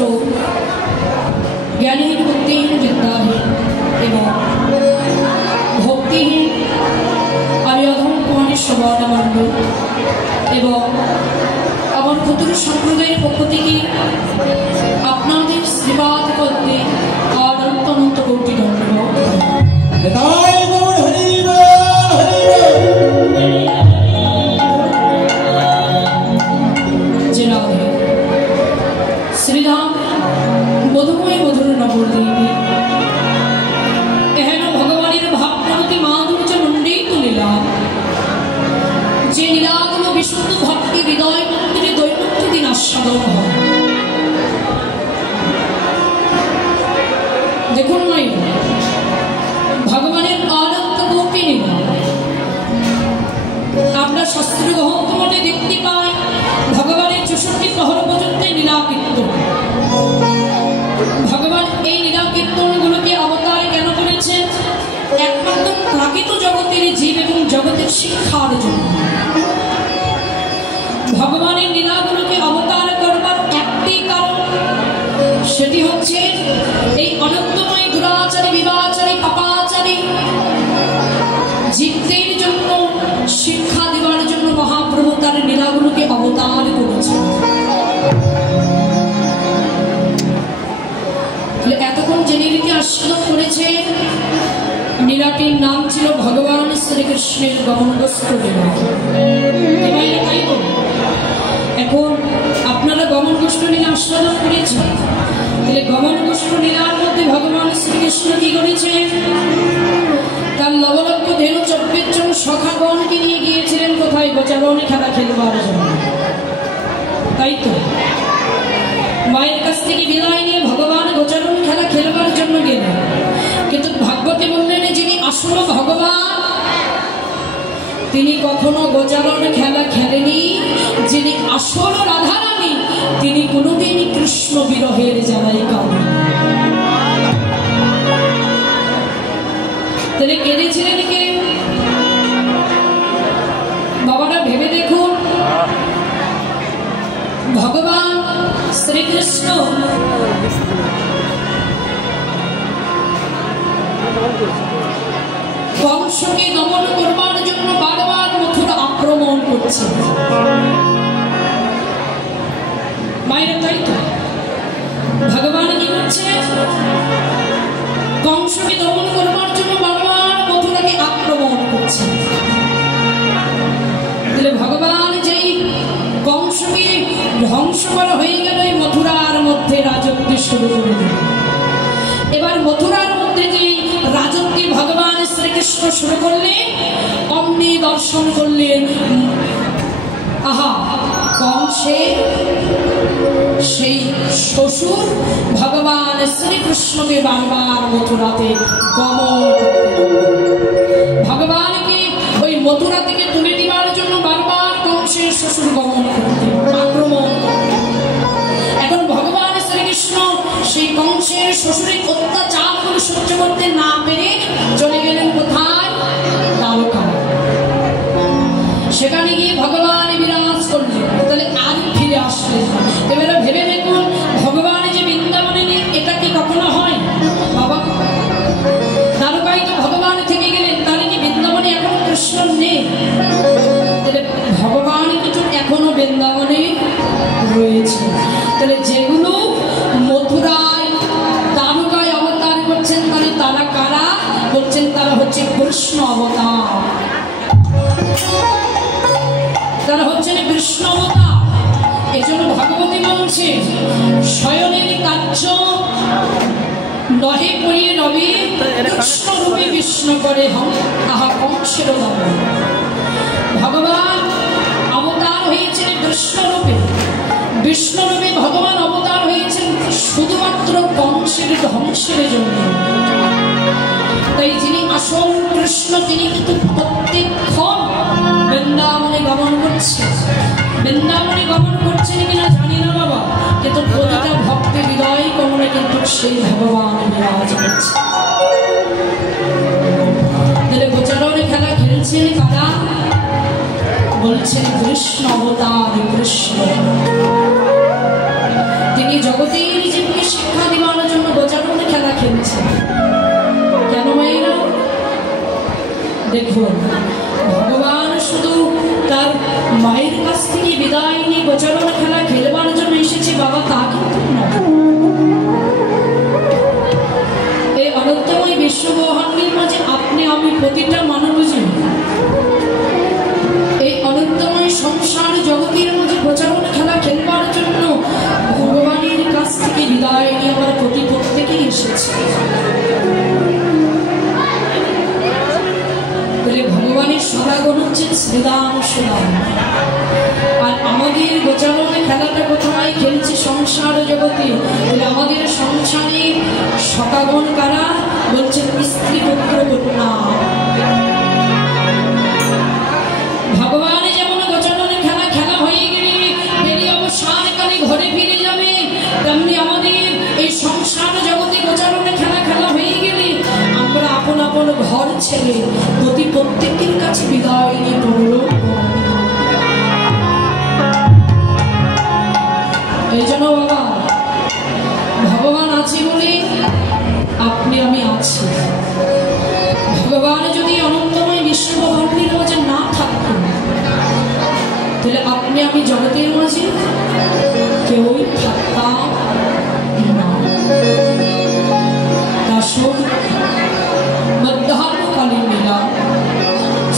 শাস্ত্র জ্ঞানহীন বুদ্ধিহীন বিদ্যাহীন এবং ভক্তিহীন আমি অধম কুমারী সবর্ণামণ্ড এবং আমার ক্ষুদ্র সম্প্রদায়ের পক্ষ থেকে আপনাদের শ্রীবাদ করতে অনন্ত অনন্ত কোটি ধন্যবাদ। শ্রীরাম মধুময় মধুর নবদ্বীপে এহেন ভগবানের ভাবপ্রগতি মাধুর্য মণ্ডিত লীলা, যে লীলাগুলো বিশুদ্ধ ভক্তি হৃদয় মন্দিরে দৈনন্দিন আস্বাদন হয়। দেখুন নয় ভগবানের অনন্ত কোটি লীলা আমরা শাস্ত্র গ্রন্থ মতে দেখতে পাই। ভগবানের 64 প্রহর পর্যন্ত লীলা কীর্তন। ভগবান এই লীলা কীর্তনগুলোকে অবতার কেন করেছেন? একমাত্র প্রাকৃত জগতের জীব এবং জগতের শিক্ষার জন্য। ভগবানের লীলাগুলোকে অবতার করবার একটি কারণ, সেটি হচ্ছে এই অনন্তময় দুরাচারী বিবাচারী পাপাচারী জীবদের জন্য শিক্ষা দেওয়ার জন্য মহাপ্রভু তার লীলাগুলোকে অবতার করেছেন। এতক্ষণ যে লীলাটি আস্বাদন করেছে, লীলাটির নাম ছিল ভগবান শ্রীকৃষ্ণের গমনগোষ্ঠ লীলা। এখন আপনারা গমনগোষ্ঠ লীলা আস্বাদন করেছেন, তাহলে গমনগোষ্ঠ লীলার মধ্যে ভগবান শ্রীকৃষ্ণ কি করেছে? তার লবলক্ষ ধেনু 24 জন সখাগণকে নিয়ে গিয়েছিলেন কোথায়? গোচারণে খেলা খেলবার জন্য, তাই তো? মায়ের কাছ থেকে বিদায় নিয়ে ভগবান গোচারণ খেলা খেলবার জন্য গেলেন, কিন্তু ভাগবতে বললেন যিনি আসল ভগবান তিনি কখনো গোচারণ খেলা খেলেনি। যিনি আসল রাধারানী তিনি কোনোদিন কৃষ্ণ বিরহের জ্বালায় কাঁদেন। তাহলে কেঁদেছিলেন কে? বাবারা ভেবে দেখুন, ভগবান শ্রীকৃষ্ণ কংসকে দমন করবার জন্য বারবার মথুরা আক্রমণ করছে। মায়ের তাই তো ভগবান কি করছে? কংসকে দমন করবার জন্য বারবার মথুরাকে আক্রমণ করছে। তাহলে ভগবান যেই কংসকে ধ্বংস করা হয়ে গেল, এই মথুরার মধ্যে রাজত্ব শুরু করে দিল। এবার মথুরার মধ্যে যে রাজত্বে ভগবান শ্রীকৃষ্ণ শুরু করলেন, অমনি দর্শন করলেন আহা কংসে সেই শ্বশুর ভগবান শ্রীকৃষ্ণকে বারবার মথুরাতে গমন করতে, ভগবানকে ওই মথুরা থেকে তুলে নেবার জন্য বারবার কংসের শ্বশুর গমন করতে, আক্রমণ করতে। এখন ভগবান শ্রীকৃষ্ণ সেই কংসের শ্বশুরের অত্যাচারগুলো সহ্য করতে না পেরে চলে গেলেন কোথায়? দ্বারকা। সেখানে গিয়ে ভগবান বিরাজ করলেন, তাহলে আর ফিরে আসলেন। এবারে ভেবে দেখুন, ভগবান যে বৃন্দাবনে নেই এটা কি কখনো হয়? বাবা দ্বারকায় তো ভগবান থেকে গেলেন, তাহলে কি বৃন্দাবনে এখনো কৃষ্ণ নেই? তাহলে ভগবান কিন্তু এখনো বৃন্দাবনে রয়েছে। তাহলে যেগুলো মথুরায় দ্বারকায় অবতার করছেন, তাহলে তারা কারা? বলছেন তারা হচ্ছে কৃষ্ণ অবতার, তারা হচ্ছেন কৃষ্ণ অবতার। এই জন্য ভাগবতী বলছে শয়নের কার্য নহে করিয়ে রবি, কৃষ্ণ রূপে বিষ্ণু করে আহা কংসের দমন। ভগবান অবতার হয়েছেন কৃষ্ণ রূপে, বিষ্ণু রূপে ভগবান অবতার হয়েছেন শুধুমাত্র কংসের ধ্বংসের জন্য। তাই যিনি আসল কৃষ্ণ তিনি কিন্তু প্রত্যেকক্ষণ বৃন্দাবনে গমন করছেন। বৃন্দাবনে গমন করছেন কিনা জানি না বাবা, কিন্তু প্রতিটা ভক্তের হৃদয় কমনে কিন্তু সেই ভগবান বিরাজ করছে। তাহলে গোচারণে খেলা খেলছেন কারা? বলছেন কৃষ্ণ অবতার কৃষ্ণ। তিনি জগতের যে আছে। কেন মায়েরা? দেখুন, ভগবান শুধু তার মায়ের কাছ থেকে বিদায় নিয়ে গোচারণ খেলা খেলবার জন্য এসেছে বাবা, তা কিন্তু না। এই অনন্তময় বিশ্বব্রহ্মাণ্ডের মাঝে আপনি আমি প্রতিটা মানব জীব এই অনন্তময় সংসার জগতের মাঝে গোচারণ খেলা খেলবার জন্য ভগবানের কাছ থেকে বিদায় নিয়ে আমরা প্রত্যেকেই এসেছি। ভগবানের সদাগণ হচ্ছেন শ্রীরাম সুরাম, আর আমাদের গোচারণ খেলাটা কোথায় খেলছে? সংসার জগতে। আমাদের সংসারের সদাগণ কারা? বলছেন স্ত্রী পুত্র কন্যা। ভগবান যেমন গোচারণ খেলা খেলা হয়ে গেলে বেরিয়ে অবসানকালে ঘরে ফিরে যাবে, তেমনি আমাদের এই সংসার জগতে গোচারণ খেলা খেলা হয়ে গেলে আমরা আপন আপন ঘর ছেড়ে প্রত্যেকের কাছে বিদায় নিয়ে পড়ল। এই জন্য বাবা, ভগবান আছে বলে আপনি আমি আছি। ভগবান যদি অনন্তময় বিশ্বব্রহ্মাণ্ডের মাঝে না থাকতো, তাহলে আপনি আমি জগতের মাঝে কেউই থাকতাম না। মধ্যাহ্নকালীন মেলা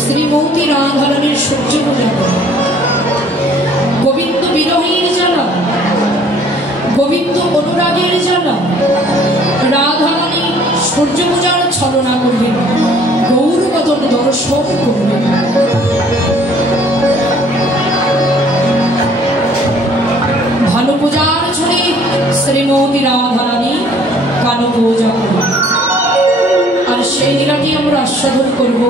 শ্রীমতী রাধারানীর সূর্য পূজা করে, গোবিন্দ বিরহীর জ্বালা, গোবিন্দ অনুরাগের জ্বালা রাধারানী সূর্য পূজার ছলনা করবেন, গৌরবদন দর্শন করবেন। ভালো পূজার ছলে শ্রীমতী রাধারানী কানো পূজা করবেন, আর সেই লীলাটি আমরা আস্বাদন করব।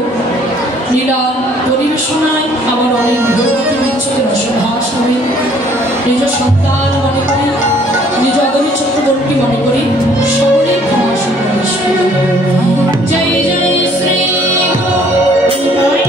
লীলা পরিবেশনায় আমার অনেক ভক্তি বিচ্ছেদের রসভাস হবে। নিজ সন্তান মনে করি, নিজ আদরের চক্রবর্তী মনে করি, সকলেই ক্ষমা সুন্দর। জয় জয় শ্রী গৌর হরি